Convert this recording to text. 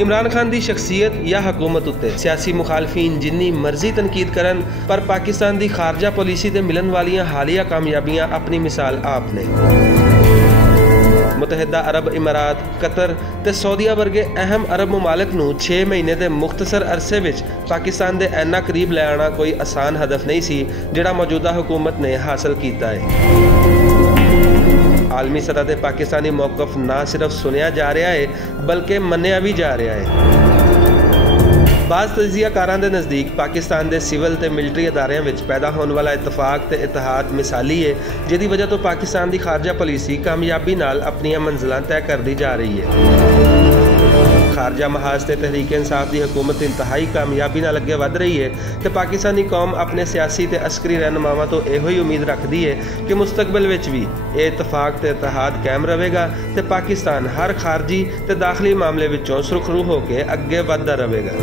इमरान खान की शख्सियत या हुकूमत उत्ते सियासी मुखालफीन जिन्नी मर्जी तनकीद करन, पर पाकिस्तान की खारजा पॉलिसी ते मिलन वालियां हालिया कामयाबियां अपनी मिसाल आप ने। मुतहदा अरब इमारात, कतर ते सऊदीया वर्गे अहम अरब मुमालिक नूं 6 महीने के मुख्तसर अरसे विच पाकिस्तान के इन्ना करीब ले आना कोई आसान हदफ नहीं सी जिहड़ा मौजूदा हुकूमत ने हासिल किया है। आलमी सतह पर पाकिस्तानी मौकफ ना सिर्फ सुनिया जा रहा है बल्कि मन्निया भी जा रहा है। बाज़ तजियाकारां दे नज़दीक पाकिस्तान के सिविल ते मिलिटरी अदारियां विच पैदा होने वाला इतफाक ते इतिहाद मिसाली है, जिहदी वजह तो पाकिस्तान की खारजा पॉलिसी कामयाबी नाल अपनी मंजिलां तय करती जा रही है। खारजा महाज से तहरीक इंसाफ की हुकूमत इंतहाई कामयाबी नाल अगे वध रही है तो पाकिस्तानी कौम अपने सियासी ते अस्करी रहनुमावां तो इहो ही उम्मीद रखती है कि मुस्तकबिल विच भी ये इतफाक ते इतिहाद कायम रहेगा तो पाकिस्तान हर खारजी ते दाखिली मामले विचों सुरखरू होकर अगे वधदा रहेगा।